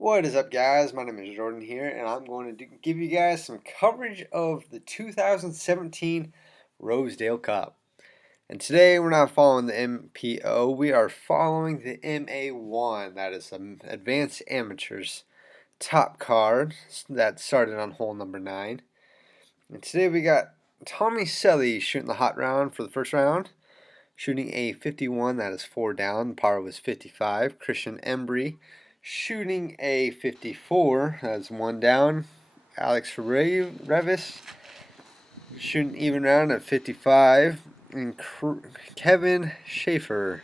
What is up, guys? My name is Jordan here, and I'm going to give you guys some coverage of the 2017 Rosedale Cup. And today we're not following the MPO, we are following the MA1, that is some Advanced Amateurs top card that started on hole number 9. And today we got Tommy Selle shooting the hot round for the first round, shooting a 51, that is 4 down, par was 55. Christian Embrey shooting a 54, that's 1 down. Revis shooting even round at 55. And Kevin Shaffer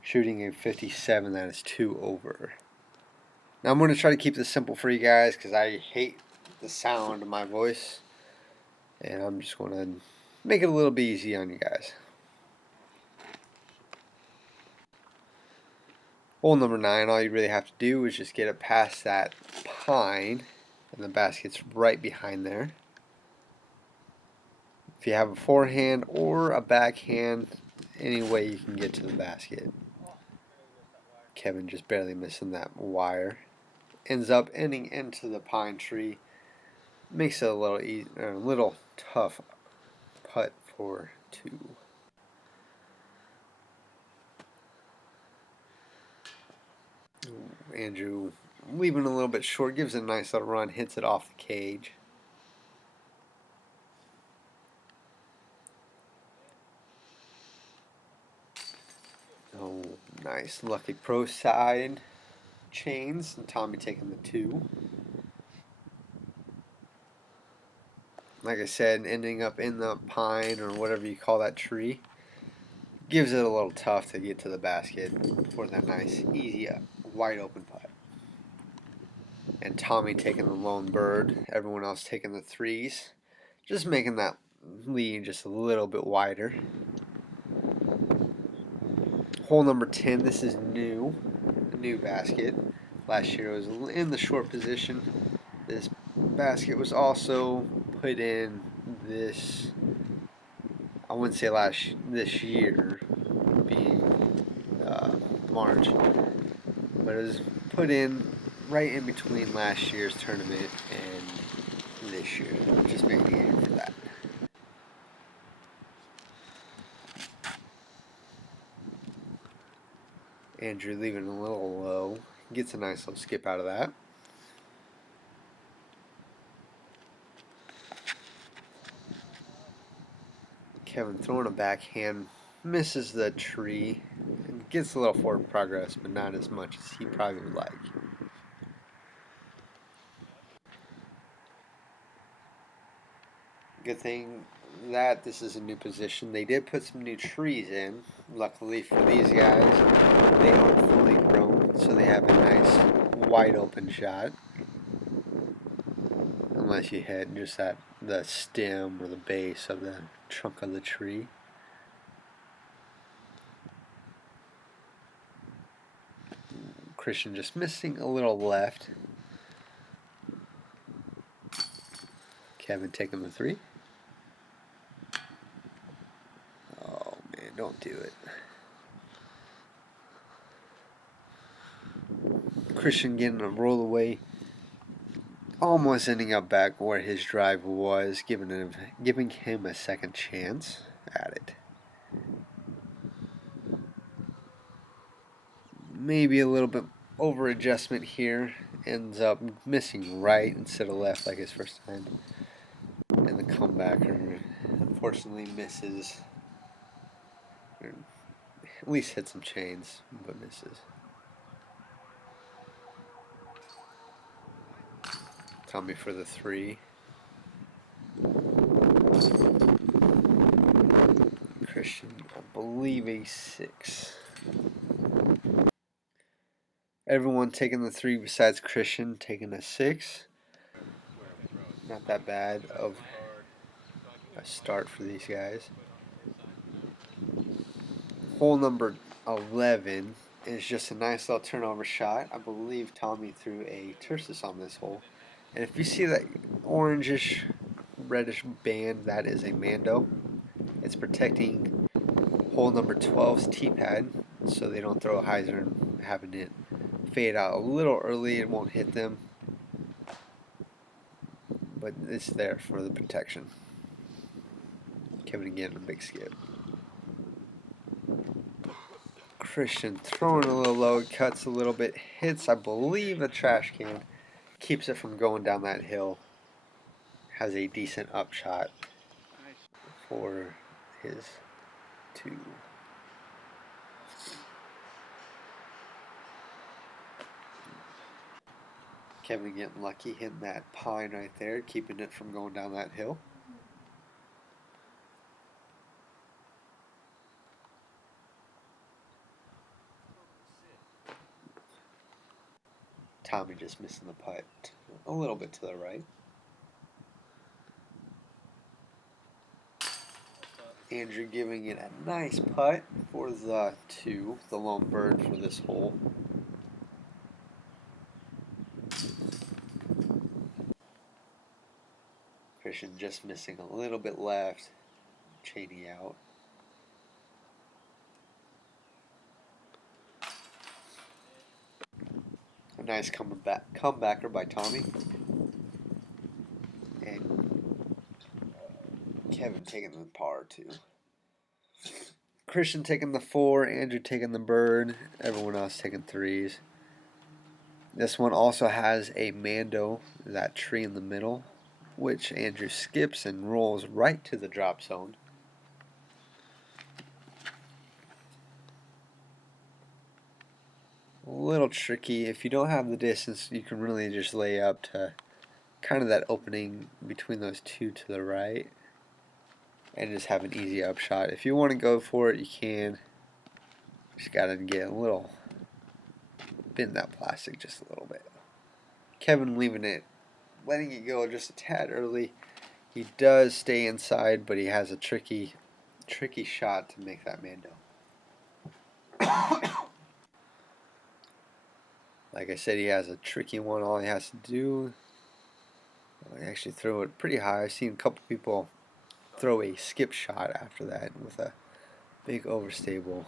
shooting a 57, that is 2 over. Now I'm going to try to keep this simple for you guys because I hate the sound of my voice. And I'm just going to make it a little bit easy on you guys. Hole number 9, all you really have to do is just get it past that pine, and the basket's right behind there. If you have a forehand or a backhand, any way you can get to the basket. Kevin just barely missing that wire. Ends up ending into the pine tree. Makes it a little tough putt for 2. Andrew leaving a little bit short, gives it a nice little run, hits it off the cage. Oh, nice. Lucky pro side chains, and Tommy taking the 2. Like I said, ending up in the pine or whatever you call that tree gives it a little tough to get to the basket for that nice, easy, wide open putt. And Tommy taking the lone bird, everyone else taking the 3s, just making that lead just a little bit wider. Hole number 10, this is new, a new basket. Last year it was in the short position. This basket was also put in this, I wouldn't say this year, being March, but it was put in right in between last year's tournament and this year, just making it easier for that. Andrew leaving a little low, gets a nice little skip out of that. Kevin throwing a backhand, misses the tree, and gets a little forward progress, but not as much as he probably would like. Good thing that this is a new position. They did put some new trees in. Luckily for these guys, they aren't fully grown, so they have a nice wide open shot. Unless you hit just at the stem or the base of the trunk of the tree. Christian just missing a little left. Kevin taking the 3. Oh man, don't do it. Christian getting a roll away, almost ending up back where his drive was, giving him a second chance at it. Maybe a little bit over adjustment here, ends up missing right instead of left like his first time. And the comebacker unfortunately misses, or at least hit some chains, but misses. Tommy for the 3. Christian, I believe, a 6. Everyone taking the 3 besides Christian taking a 6. Not that bad of a start for these guys. Hole number 11 is just a nice little turnover shot. I believe Tommy threw a tersus on this hole. And if you see that orangish, reddish band, that is a Mando. It's protecting hole number 12's tee pad so they don't throw a hyzer and having it fade out a little early. It won't hit them, but it's there for the protection. Kevin again, a big skip. Christian throwing a little low, cuts a little bit, hits, I believe, the trash can, keeps it from going down that hill. Has a decent upshot for his 2. Kevin getting lucky, hitting that pine right there, keeping it from going down that hill. Tommy just missing the putt a little bit to the right. Andrew giving it a nice putt for the 2, the lone bird for this hole. Christian just missing a little bit left, chaining out. A nice comebacker by Tommy. And Kevin taking the par 2. Christian taking the 4, Andrew taking the bird, everyone else taking 3s. This one also has a Mando, that tree in the middle, which Andrew skips and rolls right to the drop zone. A little tricky. If you don't have the distance, you can really just lay up to kind of that opening between those 2 to the right and just have an easy upshot. If you want to go for it, you can. Just got to get a little, bend that plastic just a little bit. Kevin leaving it, letting it go just a tad early. He does stay inside, but he has a tricky shot to make that Mando. Like I said, he has a tricky one. All he has to do, actually throw it pretty high. I've seen a couple people throw a skip shot after that with a big overstable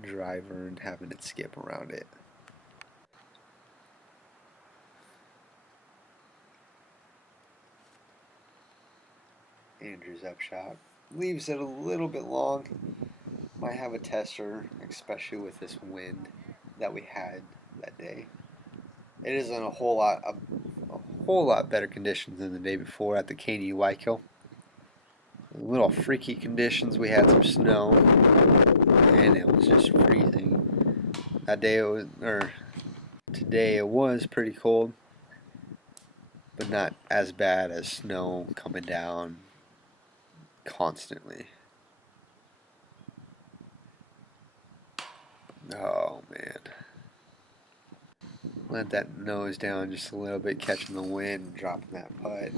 driver and having it skip around it. Andrew's upshot leaves it a little bit long. Might have a tester, especially with this wind that we had that day. It is in a whole lot better conditions than the day before at the KNU Waiko. A little freaky conditions. We had some snow, and it was just freezing. That day today it was pretty cold, but not as bad as snow coming down constantly. Oh man. Let that nose down just a little bit, catching the wind and dropping that putt.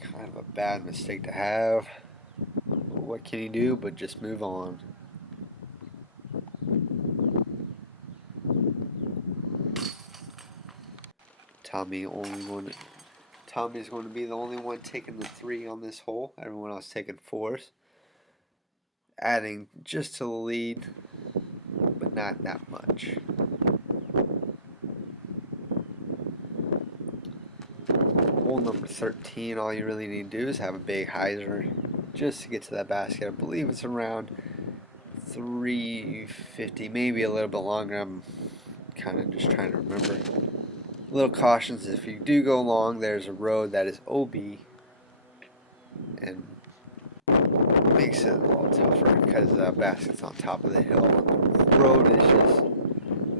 Kind of a bad mistake to have. What can he do but just move on? Tommy's going to be the only one taking the 3 on this hole. Everyone else taking 4s. Adding just to the lead, but not that much. Hole number 13, all you really need to do is have a big hyzer just to get to that basket. I believe it's around 350, maybe a little bit longer. I'm kind of just trying to remember. Little cautions: if you do go long, there's a road that is OB and makes it a little tougher because the basket's on top of the hill. The road is just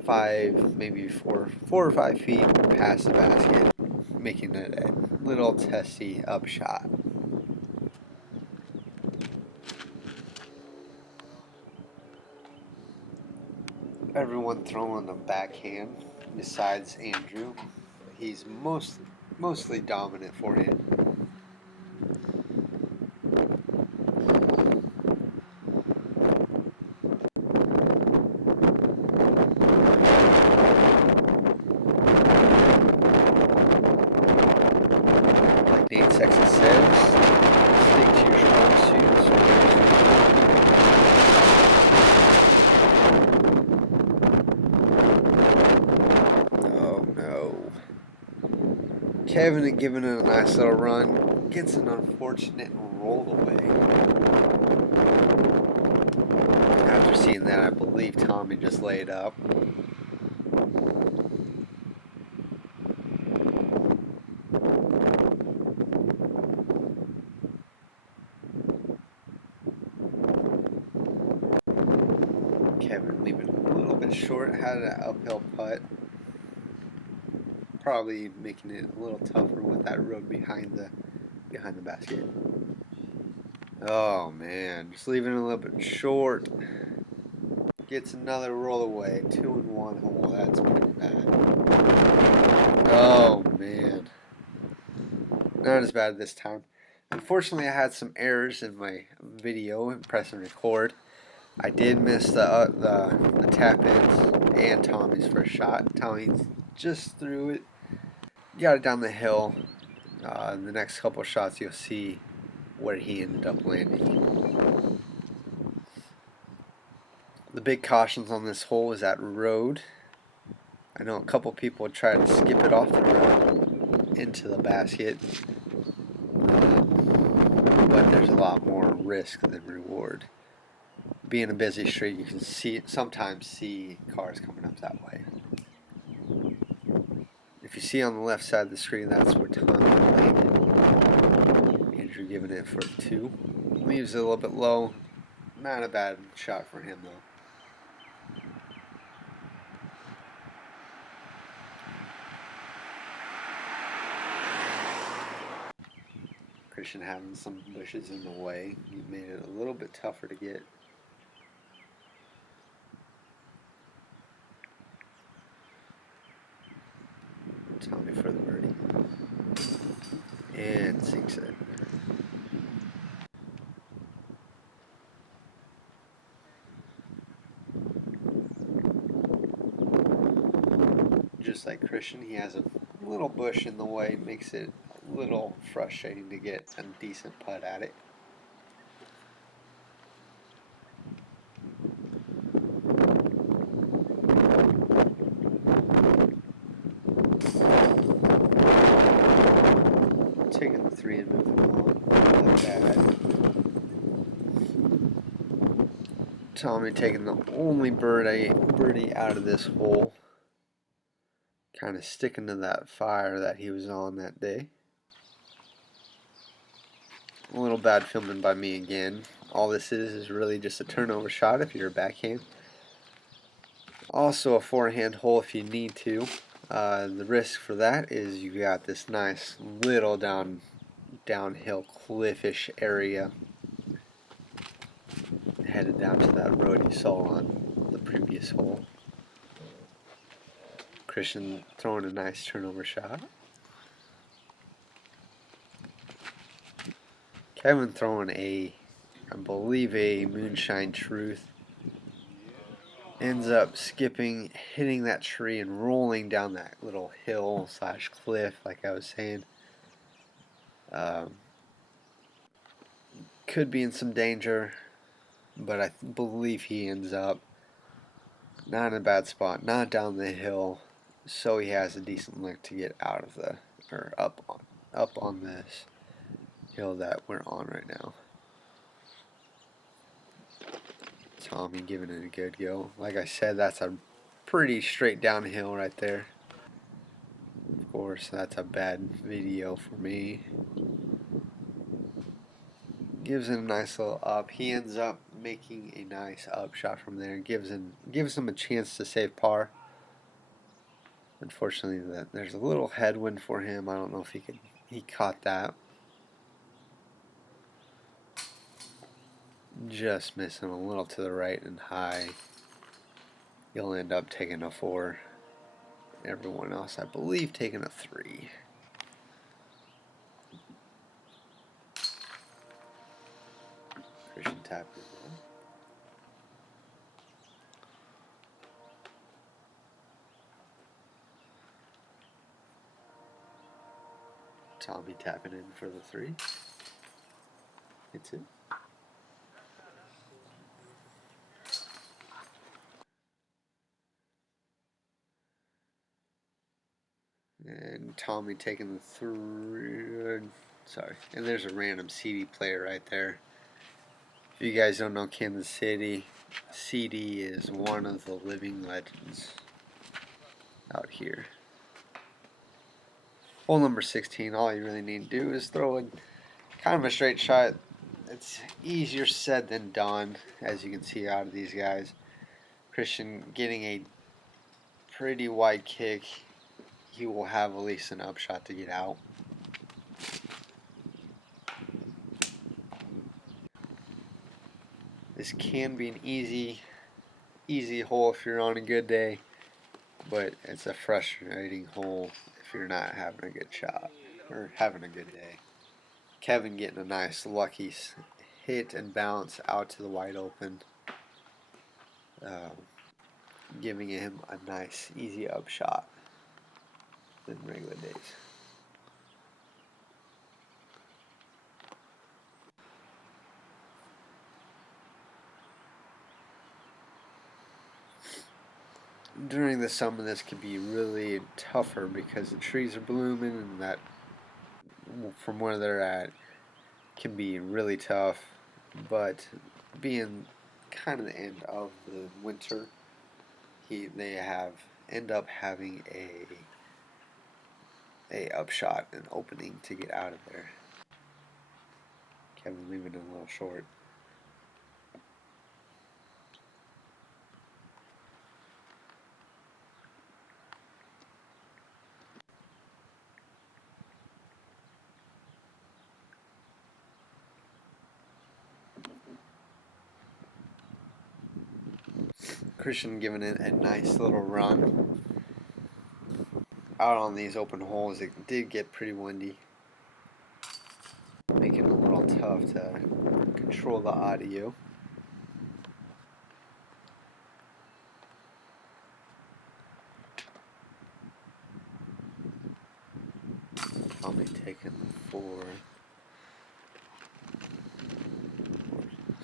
5, maybe 4 or 5 feet past the basket, making it a little testy upshot. Everyone throwing a backhand besides Andrew. He's mostly dominant for it. Like Nate Sexton says, stick to your strong suits. Kevin giving it a nice little run. Gets an unfortunate roll away. After seeing that, I believe Tommy just laid up. Kevin leaving a little bit short, had an uphill putt. Probably making it a little tougher with that road behind the basket. Oh man, just leaving it a little bit short. Gets another roll away. 2-1 hole. That's pretty bad. Oh man, not as bad this time. Unfortunately, I had some errors in my video and press and record. I did miss the tap ins and Tommy's first shot. Tommy just threw it, got it down the hill. The next couple shots you'll see where he ended up landing. The big cautions on this hole is that road. I know a couple people tried to skip it off the road into the basket, but there's a lot more risk than reward. Being a busy street, you can sometimes see cars coming up that way. If you see on the left side of the screen, that's where Tommy landed. Andrew giving it for 2. Leaves it a little bit low. Not a bad shot for him though. Christian having some bushes in the way. He made it a little bit tougher to get. Tommy for the birdie. And sinks it. Just like Christian, he has a little bush in the way. Makes it a little frustrating to get a decent putt at it. Taking the 3 and moving on. Not bad. Tommy taking the only birdie out of this hole. Kind of sticking to that fire that he was on that day. A little bad filming by me again. All this is really just a turnover shot if you're a backhand. Also a forehand hole if you need to. The risk for that is you got this nice little downhill cliffish area headed down to that road you saw on the previous hole. Christian throwing a nice turnover shot. Kevin throwing I believe a Moonshine Truth. Ends up skipping, hitting that tree and rolling down that little hill / cliff like I was saying. Could be in some danger, but I believe he ends up not in a bad spot, not down the hill, so he has a decent lick to get out of up on this hill that we're on right now. Tommy giving it a good go. Like I said, that's a pretty straight downhill right there. Of course, that's a bad video for me. Gives it a nice little up. He ends up making a nice up shot from there. Gives him a chance to save par. Unfortunately, there's a little headwind for him. I don't know if he caught that. Just missing a little to the right and high. He'll end up taking a 4. Everyone else, I believe, taking a 3. Christian tap it in. Tommy tapping in for the 3. Hits it. And Tommy taking the third. Sorry. And there's a random CD player right there. If you guys don't know Kansas City, CD is one of the living legends out here. Hole number 16, all you really need to do is throw in kind of a straight shot. It's easier said than done, as you can see out of these guys. Christian getting a pretty wide kick. He will have at least an upshot to get out. This can be an easy hole if you're on a good day, but it's a frustrating hole if you're not having a good shot or having a good day. Kevin getting a nice lucky hit and bounce out to the wide open, giving him a nice easy upshot than regular days. During the summer, this could be really tougher because the trees are blooming, and that from where they're at can be really tough. But being kind of the end of the winter, they end up having a upshot, an opening to get out of there. Kevin leaving it a little short. Christian giving it a nice little run. Out on these open holes, it did get pretty windy, making it a little tough to control the audio. I'll be taking 4.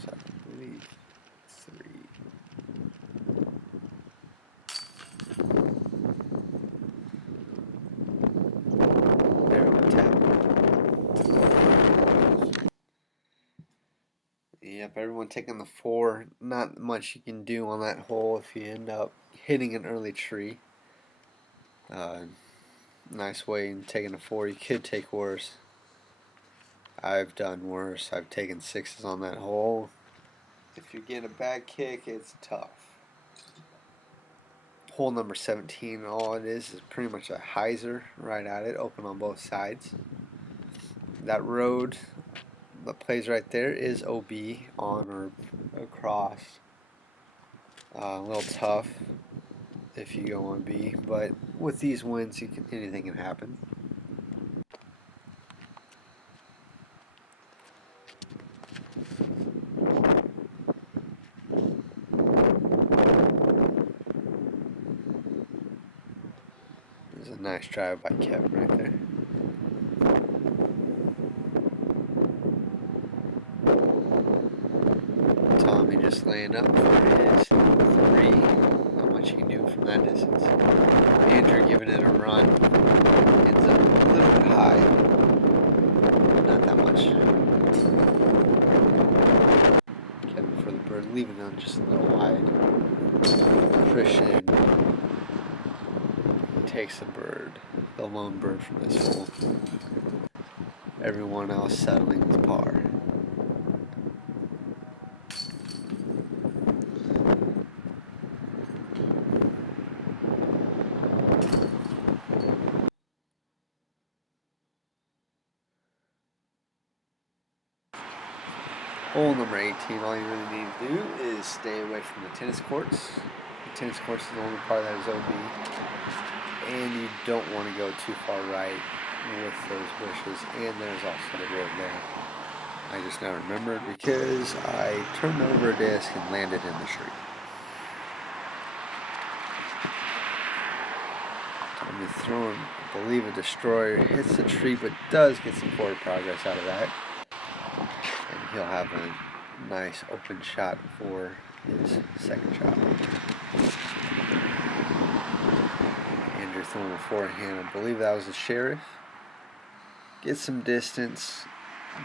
Sorry, I believe 3. There we go, tap. Yep, everyone taking the 4. Not much you can do on that hole if you end up hitting an early tree. Nice way in taking a 4. You could take worse. I've done worse. I've taken 6s on that hole. If you get a bad kick, it's tough. Hole number 17, all it is pretty much a hyzer right at it, open on both sides. That road that plays right there is OB, on or across. A little tough if you go on B, but with these wins, anything can happen. There's a nice drive by Kevin right there. Tommy just laying up for his 3. Not much you can do from that distance. Andrew giving it a run. Ends up a little bit high, but not that much. Kevin for the bird, leaving it just a little wide. Christian takes the bird, the lone bird from this hole. Everyone else settling to par. Hole number 18, all you really need to do is stay away from the tennis courts. The tennis courts is the only part that is OB. And you don't want to go too far right with those bushes. And there's also the road there. I just now remembered because I turned over a disc and landed in the tree. I'm throwing, I believe a destroyer hits the tree, but does get some forward progress out of that. And he'll have a nice open shot for his second shot. Andrew throwing a forehand. I believe that was the Sheriff. Gets some distance,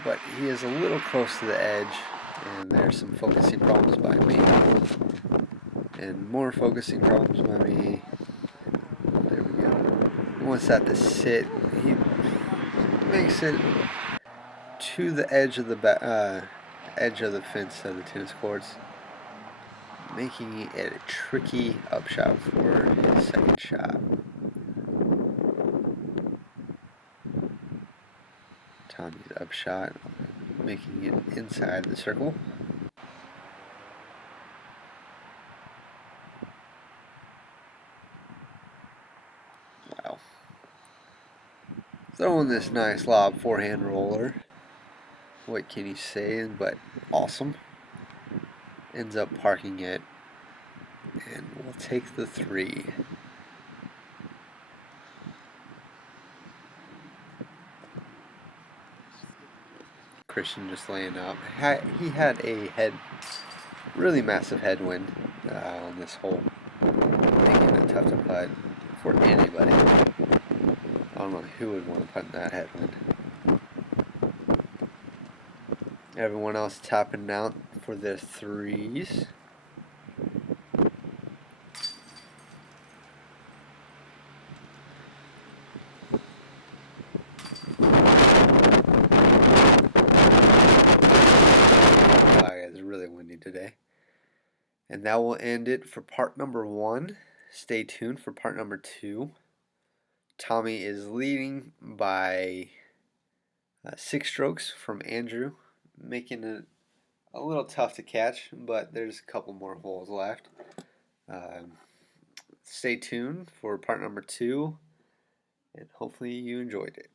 but he is a little close to the edge, and there's some focusing problems by me. And more focusing problems by me. There we go. He wants that to sit. He makes it to the edge of the fence of the tennis courts, making it a tricky upshot for his second shot. Tommy's upshot, making it inside the circle. Wow. Throwing this nice lob forehand roller. What can you say but awesome. Ends up parking it, and we'll take the 3. Christian just laying up. He had a really massive headwind on this hole, making it tough to putt for anybody. I don't know who would want to putt in that headwind. Everyone else tapping out for their 3s. It's really windy today. And that will end it for part number 1. Stay tuned for part number 2. Tommy is leading by 6 strokes from Andrew, making it a little tough to catch, but there's a couple more holes left. Stay tuned for part number 2, and hopefully you enjoyed it.